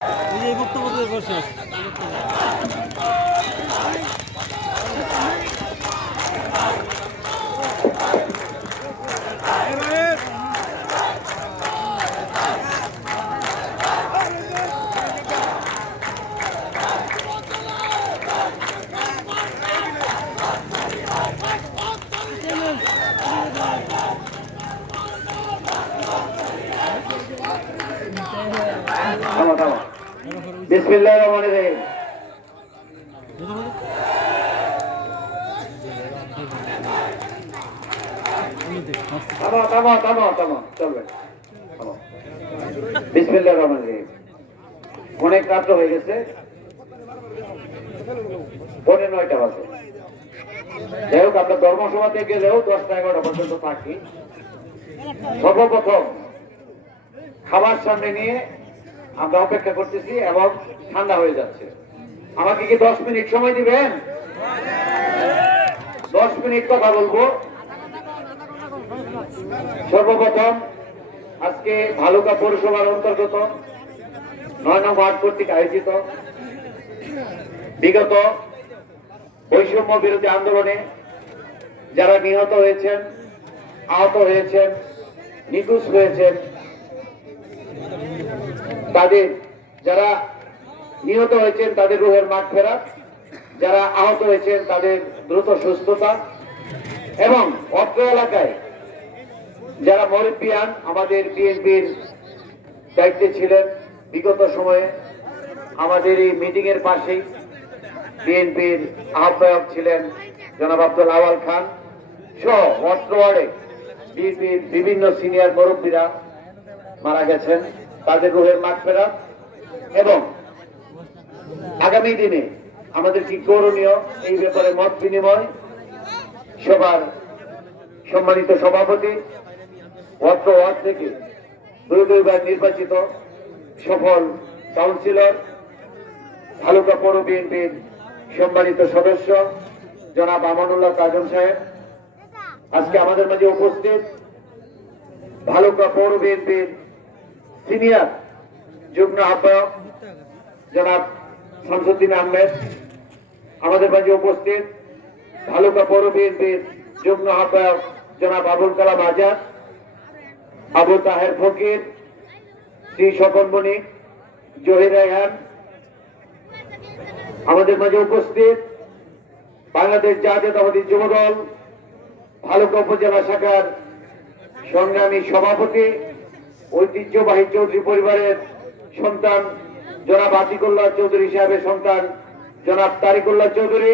এই বক্তব্য দিয়ে বসে বিসমিল্লাহিররহমানিররহিম। বিসমিল্লাহিররহমানিররহিম। অনেক রাত হয়ে গেছে, 9:30 বাজে। যাই হোক, আমরা ধর্মসভাতে গেলেও 10টা-11টা পর্যন্ত থাকি। সর্বপ্রথম খাবার সামনে নিয়ে আমরা অপেক্ষা করতেছি এবং ঠান্ডা হয়ে যাচ্ছে। আমাকে কি 10 মিনিট সময় দিবেন? 10 মিনিট কথা বলবো। সর্বপ্রথম আজকে ভালুকা পৌরসভার অন্তর্গত 9 নং ওয়ার্ড কর্তৃক আয়োজিত বিগত বৈষম্য বিরোধী আন্দোলনে যারা নিহত হয়েছেন, আহত হয়েছেন, নিখোঁজ হয়েছেন, তাদের যারা নিহত হয়েছেন তাদের রুহের মাগফিরাত, যারা আহত হয়েছেন তাদের দ্রুত সুস্থতা এবং অত্র এলাকায় যারা মুরব্বিয়ান আমাদের বিএনপির দায়িত্বে ছিলেন বিগত সময়ে, আমাদের এই মিটিং এর পাশেই বিএনপির আহ্বায়ক ছিলেন জনাব আব্দুল আওয়াল খান সহ অত্র ওয়ার্ডে বিএনপির বিভিন্ন সিনিয়র মুরব্বীরা মারা গেছেন, তাদের রুহের মাগফিরাত এবং আগামী দিনে আমাদের কি করণীয় এই ব্যাপারে মত বিনিময় সবার সম্মানিত সভাপতি অত্র ওয়ার্ড থেকে 2বার নির্বাচিত সফল কাউন্সিলর ভালুকা পৌর বিএনপির সম্মানিত সদস্য জনাব আমানুল্লাহ কাজম সাহেব আজকে আমাদের মাঝে উপস্থিত, ভালুকা পৌর বিএনপির সিনিয়র যুগ্ম আহ্বায়ক জনাব শামসুদ্দিন আহমেদ আমাদের মাঝে উপস্থিত, ভালুকা পৌর বিএনপির যুগ্ম আহ্বায়ক জনাব আবুল কালাম আজাদ, আবু তাহের ফকির, শ্রী স্বপন বণিক, জহির রায়হান আমাদের মাঝে উপস্থিত, বাংলাদেশ জাতীয়তাবাদী যুবদল ভালুকা উপজেলা শাখার সংগ্রামী সভাপতি, ঐতিহ্যবাহী চৌধুরী পরিবারের সন্তান জনাব আতিকুল্লাহ চৌধুরী সাহেবের সন্তান জনাব তারিকুল্লাহ চৌধুরী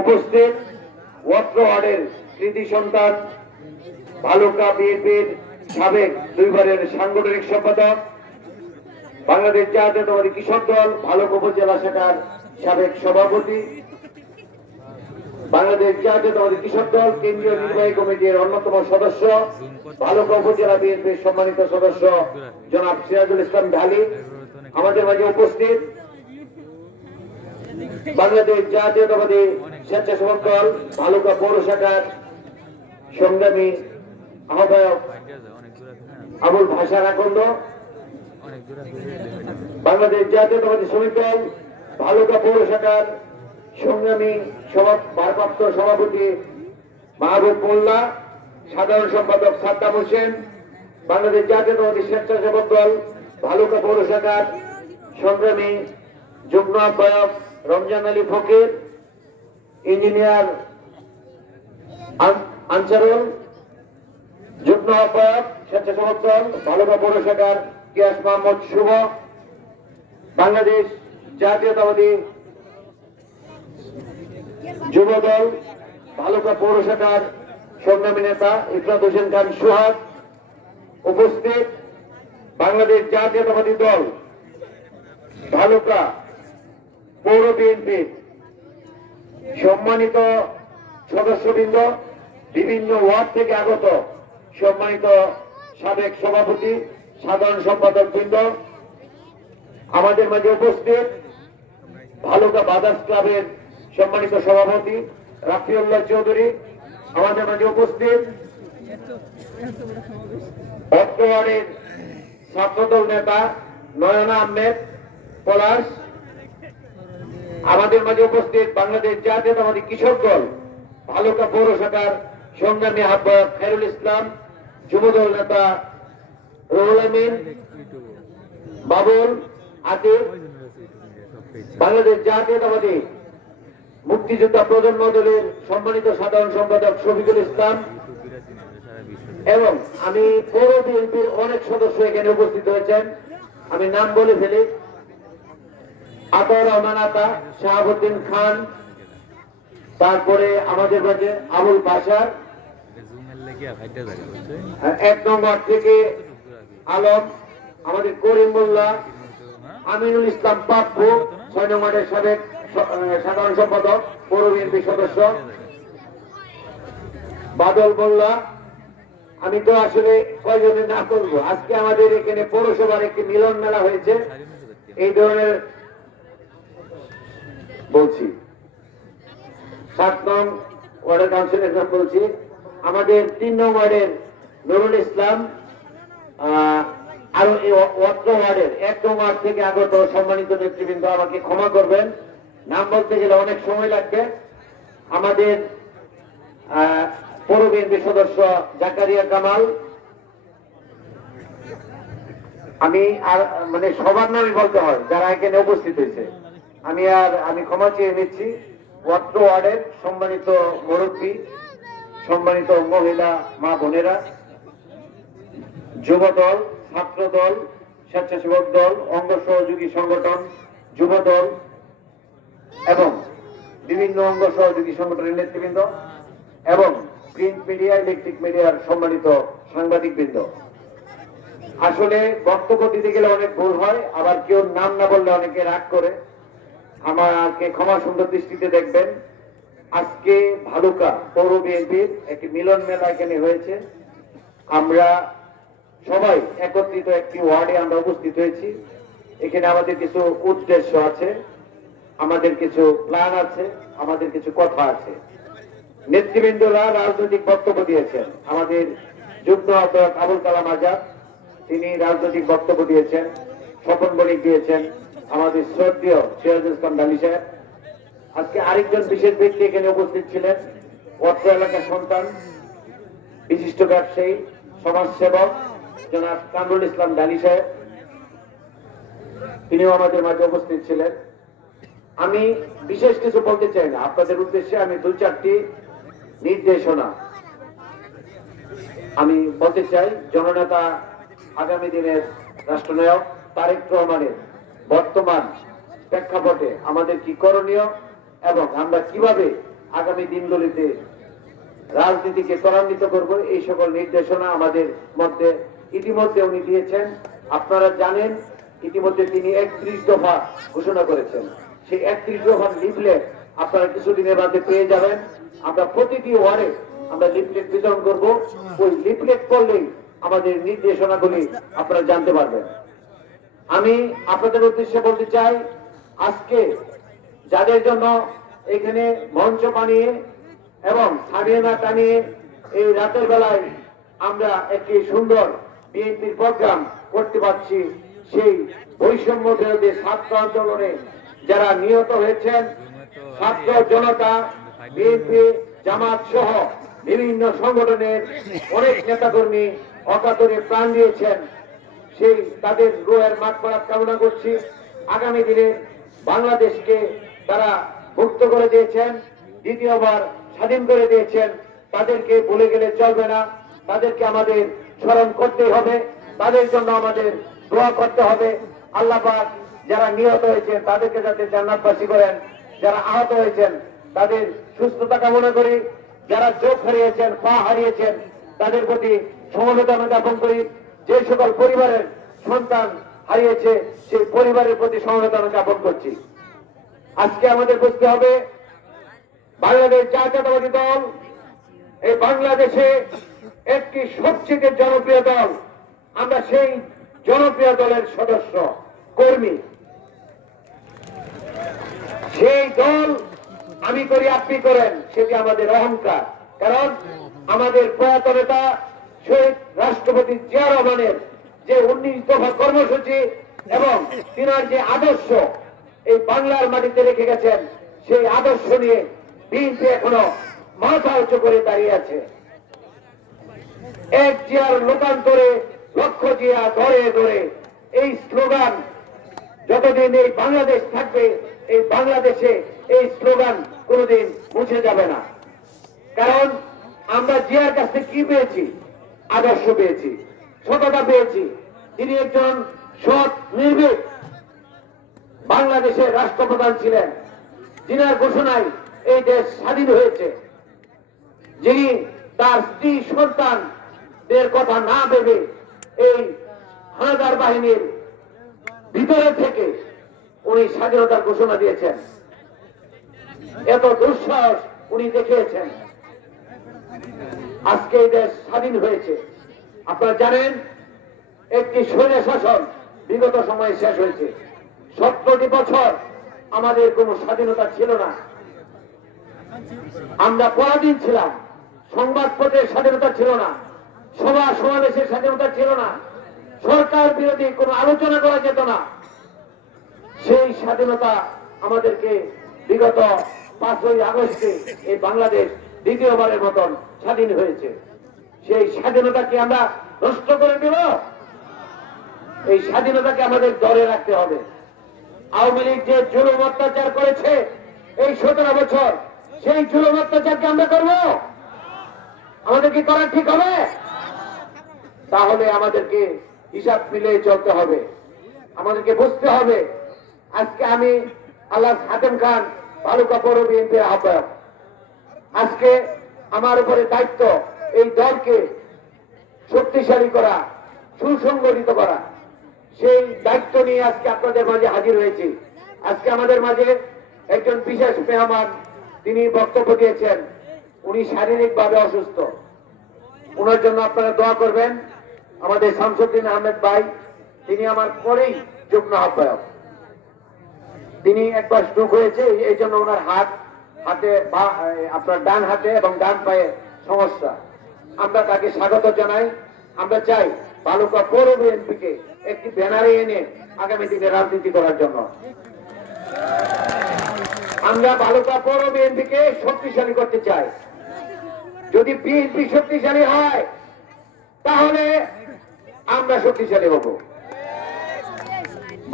উপস্থিত, অত্র ওয়ার্ডের কৃতি সন্তান ভালুকা বিএনপির সাবেক 2বারের সাংগঠনিক সম্পাদক, বাংলাদেশ জাতীয়তাবাদী কৃষক দল ভালুকা উপজেলা শাখার সাবেক সভাপতি, বাংলাদেশ জাতীয়তাবাদী কৃষক দল কেন্দ্রীয় নির্বাহী কমিটির অন্যতম সদস্য, ভালুকা উপজেলা বিএনপির সম্মানিত সদস্য জনাব সিরাজুল ইসলাম ঢালি আমাদের মাঝে উপস্থিত, বাংলাদেশ জাতীয়তাবাদী স্বেচ্ছাসেবক দল ভালুকা পৌর শাখার সংগ্রামী আহ্বায়ক আবুল ভাষা আকন্দ, বাংলাদেশ জাতীয়তাবাদী শ্রমিক দল ভালুকা পৌর শাখার সংগ্রামী ভারপ্রাপ্ত সভাপতি মাহবুব মোল্লা, সাধারণ সম্পাদক সাদ্দাম হোসেন, বাংলাদেশ জাতীয়তাবাদী স্বেচ্ছাসেবক দল ভালুকা পৌর শাখার সংগ্রামী যুগ্ম আহ্বায়ক রমজান আলী ফকির, ইঞ্জিনিয়ার আনসারুল, যুগ্ম আহ্বায়ক স্বেচ্ছাসেবক দল ভালুকা পৌর শাখার গিয়াস মোহাম্মদ শুভ, বাংলাদেশ জাতীয়তাবাদী যুবদল ভালুকা পৌর শাখার সংগ্রামী নেতা ইফরাত হোসেন খান সুহাগ উপস্থিত, বাংলাদেশ জাতীয়তাবাদী দল ভালুকা পৌর বিএনপির সম্মানিত সদস্যবৃন্দ, বিভিন্ন ওয়ার্ড থেকে আগত সম্মানিত সাবেক সভাপতি, সাধারণ সম্পাদক বৃন্দ আমাদের মাঝে উপস্থিত, ভালুকা বাজাজ ক্লাবের সম্মানিত সভাপতি রাফিউল্লাহ চৌধুরী আমাদের মাঝে উপস্থিত, অত্র ওয়ার্ডের ছাত্রদল নেতা নয়না আহমেদ পলাশ, আমাদের মাঝে উপস্থিত বাংলাদেশ জাতীয়তাবাদী কৃষক দল ভালুকা পৌরসভার সংগ্রামী আহ্বায়ক খায়রুল ইসলাম, যুবদল নেতা রুহুল আমিন, বাবুল আতিক, বাংলাদেশ জাতীয়তাবাদী মুক্তিযোদ্ধা প্রজন্ম দলের সম্মানিত সাধারণ সম্পাদক শফিকুল ইসলাম এবং আমি পৌর বিএনপির অনেক সদস্য এখানে উপস্থিত হয়েছেন। আমি নাম বলে ফেলি: আতাউর রহমান আতা, শাহাবুদ্দিন খান, তারপরে আমাদের মাঝে আবুল বাশার, 1 নং ওয়ার্ড থেকে আলম, আমাদের করিম মোল্লা, আমিনুল ইসলাম পাপ্পু, 6 নং ওয়ার্ডের সাবেক সাধারণ সম্পাদক পৌর বিএনপি সদস্য বাদল মোল্লা। আমি তো আসলে কয়জনে না করবো। আজকে আমাদের এখানে পৌরসভার একটি মিলন মেলা হয়েছে, এই ধরনের বলছি 7 নং ওয়ার্ডের কাউন্সিলর নাম বলছি, আমাদের 3 নং ওয়ার্ডের নুরুল ইসলাম, আরো অত্র ওয়ার্ডের 1 নং ওয়ার্ড থেকে আগত সম্মানিত নেতৃবৃন্দ, আমাকে ক্ষমা করবেন, নাম বলতে গেলে অনেক সময় লাগবে। আমাদের পৌর বিএনপি সদস্য জাকারিয়া কামাল, আমি আর মানে সবার নামই বলতে হয় যারা এখানে উপস্থিত হয়েছে, আমি ক্ষমা চেয়ে নিচ্ছি। অত্র ওয়ার্ডের সম্মানিত মুরব্বী, সম্মানিত মহিলা মা বোনেরা, যুব দল, ছাত্র দল, স্বেচ্ছাসেবক দল, অঙ্গ সহযোগী সংগঠন, যুব দল এবং বিভিন্ন অঙ্গ সহযোগী সংগঠনের নেতৃবৃন্দ এবং প্রিন্ট মিডিয়া, ইলেকট্রিক মিডিয়ার সম্মানিত সাংবাদিকবৃন্দ, আসলে বক্তব্য দিতে গেলে অনেক ভুল হয়, আবার কেউ নাম না বললে অনেকে রাগ করে, আমাকে ক্ষমা সুন্দর দৃষ্টিতে দেখবেন। আজকে ভালুকা পৌর বিএনপির একটি মিলন মেলা এখানে হয়েছে। আমরা সবাই একত্রিত একটি ওয়ার্ডে আমরা উপস্থিত হয়েছি। এখানে আমাদের কিছু উদ্দেশ্য আছে, আমাদের কিছু প্ল্যান আছে, আমাদের কিছু কথা আছে। নেতৃবৃন্দরা রাজনৈতিক বক্তব্য দিয়েছেন। আমাদের যুগ্ম আহ্বায়ক আবুল কালাম আজাদ, তিনি রাজনৈতিক বক্তব্য দিয়েছেন, স্বপন বণিক দিয়েছেন, আমাদের শ্রদ্ধেয় সিরাজুল ইসলাম ডালি সাহেব। আজকে আরেকজন বিশেষ ব্যক্তি এখানে উপস্থিত ছিলেন, অত্র এলাকার সন্তান, বিশিষ্ট ব্যবসায়ী, সমাজসেবক জনাব কামরুল ইসলাম ডালি সাহেব, তিনিও আমাদের মাঝে উপস্থিত ছিলেন। আমি বিশেষ কিছু বলতে চাই না, আপনাদের উদ্দেশ্যে আমি 2-4টি নির্দেশনা আমি বলতে চাই। জননেতা, আগামী দিনের রাষ্ট্রনায়ক তারেক রহমানের বর্তমান প্রেক্ষাপটে আমাদের কি করণীয় এবং আমরা কিভাবে আগামী দিনগুলিতে রাজনীতিকে ত্বরান্বিত করব, এই সকল নির্দেশনা আমাদের মধ্যে ইতিমধ্যে উনি দিয়েছেন। আপনারা জানেন ইতিমধ্যে তিনি 31 দফা ঘোষণা করেছেন। সেই 31 দফার লিফলেট আপনারা কিছুদিনের মধ্যে পেয়ে যাবেন। আমরা প্রতিটি ওয়ার্ডে আমরা লিফলেট বিতরণ করব। ওই লিফলেট পড়লেই আমাদের নির্দেশনাগুলি আপনারা জানতে পারবেন। আমি আপনাদের উদ্দেশ্যে বলতে চাই, আজকে যাদের জন্য এখানে মঞ্চ বানিয়ে এবং সাবিয়ানা টানিয়ে এই রাতের বেলায় আমরা একটি সুন্দর বিএনপির প্রোগ্রাম করতে পারছি, সেই বৈষম্য বিরোধী ছাত্র আন্দোলনে যারা নিহত হয়েছেন, ছাত্র জনতা, বিএনপি, জামাত সহ বিভিন্ন সংগঠনের অনেক নেতাকর্মী অকাতরে প্রাণ দিয়েছেন, সেই তাদের রুহের মাগফিরাত কামনা করছি। আগামী দিনে বাংলাদেশকে তারা মুক্ত করে দিয়েছেন, দ্বিতীয়বার স্বাধীন করে দিয়েছেন, তাদেরকে ভুলে গেলে চলবে না, তাদেরকে আমাদের স্মরণ করতেই হবে, তাদের জন্য আমাদের দোয়া করতে হবে। আল্লাহ পাক যারা নিহত হয়েছেন তাদেরকে যাতে জান্নাতবাসী করেন, যারা আহত হয়েছেন তাদের সুস্থতা কামনা করি, যারা চোখ হারিয়েছেন, পা হারিয়েছেন তাদের প্রতি সমবেদনা জ্ঞাপন করি, যে সকল পরিবারের সন্তান হারিয়েছে সেই পরিবারের প্রতি সমবেদনা জ্ঞাপন করছি। আজকে আমাদের বুঝতে হবে, বাংলাদেশ জাতীয়তাবাদী দল এই বাংলাদেশে একটি সবচেয়ে জনপ্রিয় দল। আমরা সেই জনপ্রিয় দলের সদস্য, কর্মী। সেই দল আমি করি, আপনি করেন, সেটি আমাদের অহংকার। কারণ আমাদের প্রয়াত নেতা শহীদ রাষ্ট্রপতি জিয়া রহমানের যে 19 দফা কর্মসূচি, এবং তিনার যে আদর্শ এই বাংলার মাটিতে রেখে গেছেন, সেই আদর্শ নিয়ে বিএনপি এখনো মাথা উঁচু করে দাঁড়িয়ে আছে। এক জিয়ার লোকান্তরে লক্ষ জিয়া ধরে ধরে, এই স্লোগান যতদিন এই বাংলাদেশ থাকবে, এই বাংলাদেশে এই স্লোগান কোনোদিন মুছে যাবে না। কারণ আমরা জিয়ার কাছ থেকে কি পেয়েছি? আদর্শ পেয়েছি, সততা পেয়েছি। তিনি একজন সৎ নির্ভীক বাংলাদেশের রাষ্ট্রপ্রধান ছিলেন, যিনার ঘোষণায় এই দেশ স্বাধীন হয়েছে, যিনি তার স্ত্রী সন্তানদের কথা না ভেবে এই হানাদার বাহিনীর ভিতরে থেকে উনি স্বাধীনতার ঘোষণা দিয়েছেন। এত দুঃসাহস উনি দেখিয়েছেন। আজকে এই দেশ স্বাধীন হয়েছে। আপনারা জানেন, একটি স্বৈর শাসন বিগত সময়ে শেষ হয়েছে। 17টি বছর আমাদের কোনো স্বাধীনতা ছিল না। আমরা পরাধীন ছিলাম। সংবাদপত্রের স্বাধীনতা ছিল না, সভা সমাবেশের স্বাধীনতা ছিল না, সরকার বিরোধী কোনো আলোচনা করা যেত না। সেই স্বাধীনতা আমাদেরকে বিগত 5ই আগস্টে এই বাংলাদেশ দ্বিতীয়বারের মতন স্বাধীন হয়েছে। সেই স্বাধীনতাকে আমরা নষ্ট করে দেব? এই স্বাধীনতাকে আমাদের ধরে রাখতে হবে। আওয়ামী লীগ যে জুলুম অত্যাচার করেছে এই 17 বছর, সেই জুলুম অত্যাচারকে আমরা করব? আমাদের কি করা ঠিক হবে? তাহলে আমাদেরকে হিসাব মিলিয়ে চলতে হবে। আমাদেরকে বুঝতে হবে, আজকে আমি আলহাজ হাতেম খান ভালুকা পৌর বিএনপির আহ্বায়ক। আজকে আমার উপরে দায়িত্ব এই দলকে শক্তিশালী করা, সুসংগঠিত করা। সেই দায়িত্ব নিয়ে আজকে আপনাদের মাঝে হাজির হয়েছি। আজকে আমাদের মাঝে একজন বিশেষ মেহমান, তিনি বক্তব্য দিয়েছেন। উনি শারীরিকভাবে অসুস্থ, ওনার জন্য আপনারা দোয়া করবেন। আমাদের শামসুদ্দিন আহমেদ ভাই, তিনি আমার পরেই যুগ্ম আহ্বায়ক। তিনি একবার স্ট্রোক হয়েছে, এই জন্য ওনার হাতে আপনার ডান হাতে এবং ডান পায়ে সমস্যা। আমরা তাকে স্বাগত জানাই। আমরা চাই ভালুকা পৌর বিএনপিকে একটি ব্যানারে এনে আগামী দিনে রাজনীতি করার জন্য। আমরা ভালুকা পৌর বিএনপিকে শক্তিশালী করতে চাই। যদি বিএনপি শক্তিশালী হয় তাহলে আমরা শক্তিশালী হব।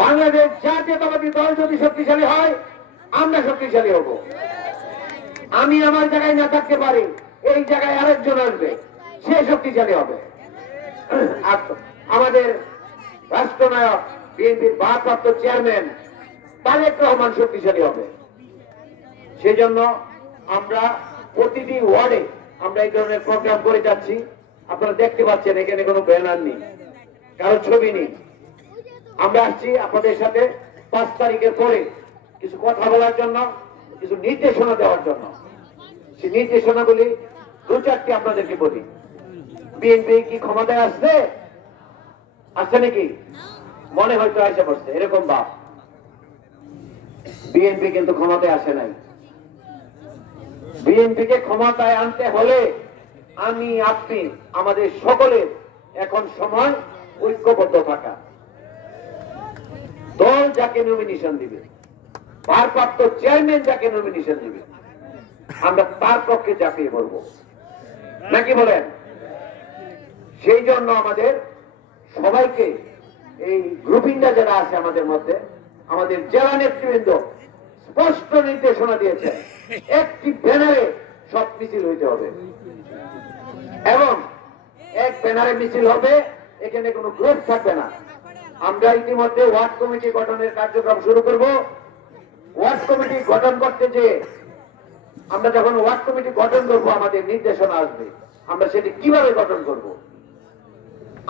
বাংলাদেশ জাতীয়তাবাদী দল যদি শক্তিশালী হয় আমরা শক্তিশালী হব। আমি আমার জায়গায় না থাকতে পারি, এই জায়গায় আরেকজন আসবে, সে শক্তিশালী হবে। আমাদের রাষ্ট্রনায়ক বিএনপির ভারপ্রাপ্ত চেয়ারম্যান তারেক রহমান শক্তিশালী হবে। সেজন্য আমরা প্রতিটি ওয়ার্ডে আমরা এই ধরনের প্রোগ্রাম করে যাচ্ছি। আপনারা দেখতে পাচ্ছেন এখানে কোনো ব্যানার নেই, কারো ছবি নেই। আমরা আসছি আপনাদের সাথে 5 তারিখের পরে কিছু কথা বলার জন্য, কিছু নির্দেশনা দেওয়ার জন্য। সেই নির্দেশনাগুলি 2-4টি আপনাদেরকে বলি। বিএনপি কি ক্ষমতায় আসছে? আসছে নাকি? মনে হয়তো আসে পড়ছে, এরকম ভাব। বিএনপি কিন্তু ক্ষমতায় আসে নাই। বিএনপিকে ক্ষমতায় আনতে হলে আমি, আপনি, আমাদের সকলের এখন সময় ঐক্যবদ্ধ থাকা। দল যাকে নমিনেশন দিবে, ভারপ্রাপ্ত চেয়ারম্যান যাকে নমিনেশন দিবে, আমরা তার পক্ষে ঝাঁপিয়ে পড়ব, নাকি বলেন? সেই জন্য আমাদের সবাইকে, এই গ্রুপিংটা যারা আছে আমাদের মধ্যে, আমাদের জেলা নেতৃবৃন্দ স্পষ্ট নির্দেশনা দিয়েছে, একটি ব্যানারে সব মিছিল হইতে হবে এবং এক ব্যানারে মিছিল হবে। এখানে কোনো গ্রুপ থাকবে না। আমরা ইতিমধ্যে ওয়ার্ড কমিটি গঠনের কার্যক্রম শুরু করব। ওয়ার্ড কমিটি গঠন করতে যে আমরা যখন ওয়ার্ড কমিটি গঠন করব, আমাদের নির্দেশনা আসবে আমরা সেটি কিভাবে গঠন করব।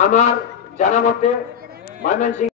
আমার জানা মতে ময়মনসিংহ